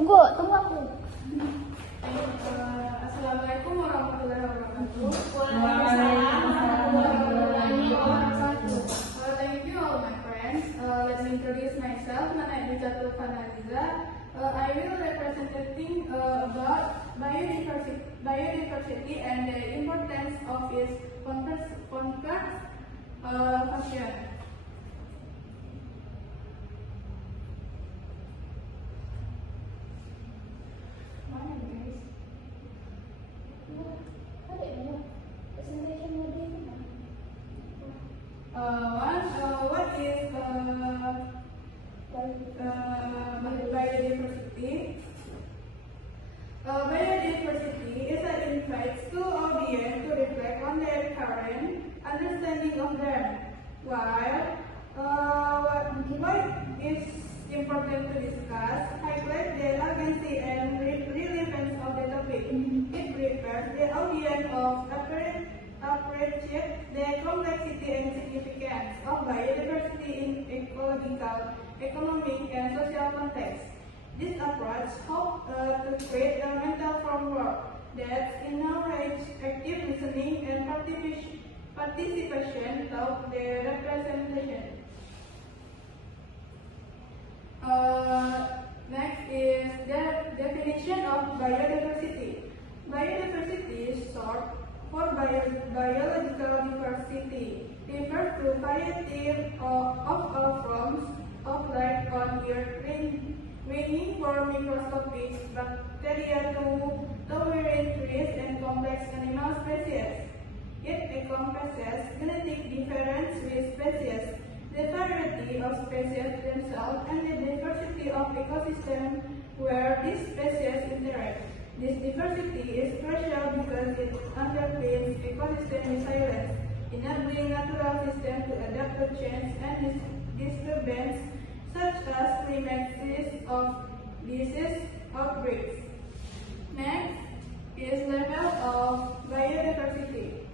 Tunggu aku. Assalamualaikum warahmatullahi wabarakatuh. Waalaikumsalam warahmatullahi wabarakatuh. Thank you all my friends. Let me introduce myself. My name is Zatul Fanaliza. I will representing about biodiversity and the importance of its function. What is biodiversity? Biodiversity is an insight to audience to reflect on their current understanding of them. While what is important to discuss, highlight the urgency and relevance of the topic. It refers the audience of appreciate the complexity and significance of biodiversity in ecological, economic, and social context. This approach hopes to create a mental framework that encourages active listening and participation of the representation. Next is the definition of biodiversity. Biodiversity is short for biological diversity, refers to variety of all forms of life on Earth, ranging from microscopic bacteria to towering trees and complex animal species. It encompasses genetic difference with species, the variety of species themselves, and the diversity of ecosystems where these species interact. This diversity is crucial because it underpins ecosystem resilience, enabling natural systems to adapt to change and disturbance such as climate of disease outbreaks. Next is level of biodiversity.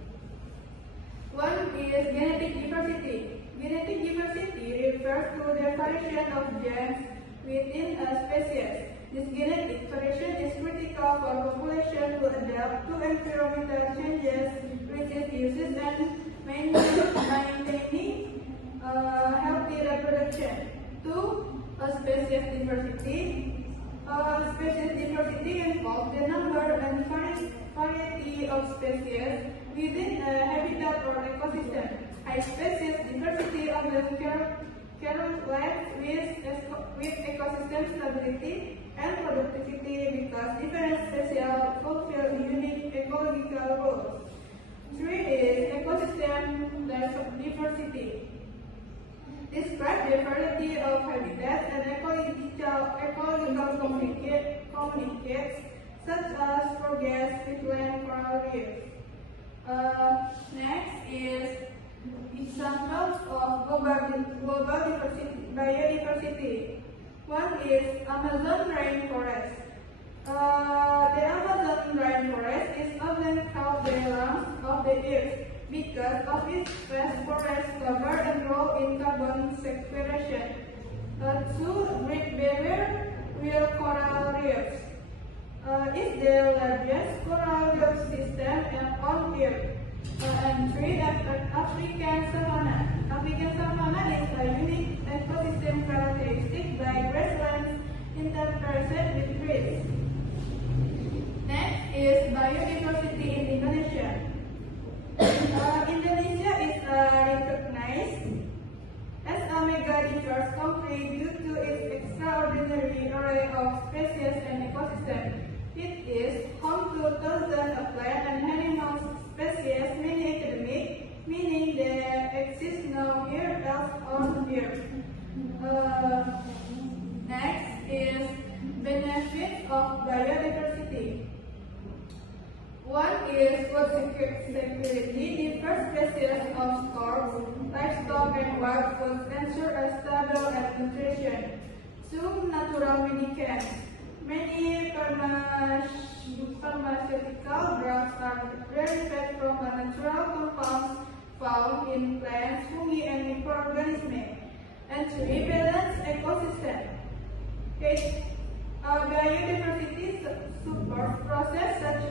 One is genetic diversity. Genetic diversity refers to the variation of genes within a species. This genetic variation is critical for population to adapt to environmental changes, resist disease, and maintaining healthy reproduction. Two, species diversity. Species diversity involves the number and variety of species within a habitat or ecosystem. High species diversity often correlates with ecosystem stability and productivity because different species fulfill unique ecological roles. Three is ecosystem diversity. Describe the variety of habitats and ecological communicates such as forests, wetlands, coral reefs. Next is examples of global biodiversity. One is Amazon rainforest. The Amazon rainforest is often called the lungs of the earth because of its vast forest cover and role in carbon sequestration. Two, Great Barrier Reef coral reefs is the largest coral reef system on Earth. And three, African savanna. African savanna is a unique ecosystem characteristic by grasslands interspersed with trees. Next is biodiversity in Indonesia. Indonesia is recognized as a mega-diverse country due to its extraordinary array of species and ecosystems. It is home to thousands of plant and animal species, many endemic, meaning there exist nowhere else on Earth. Next is benefits of biodiversity. One is food security. Diverse species of crops, livestock, and wild foods ensure a stable nutrition. Two, natural medicines. Many pharmaceutical drugs are derived from natural compounds found in plants, fungi, and microorganisms. And three, balanced ecosystem. Biodiversity supports process such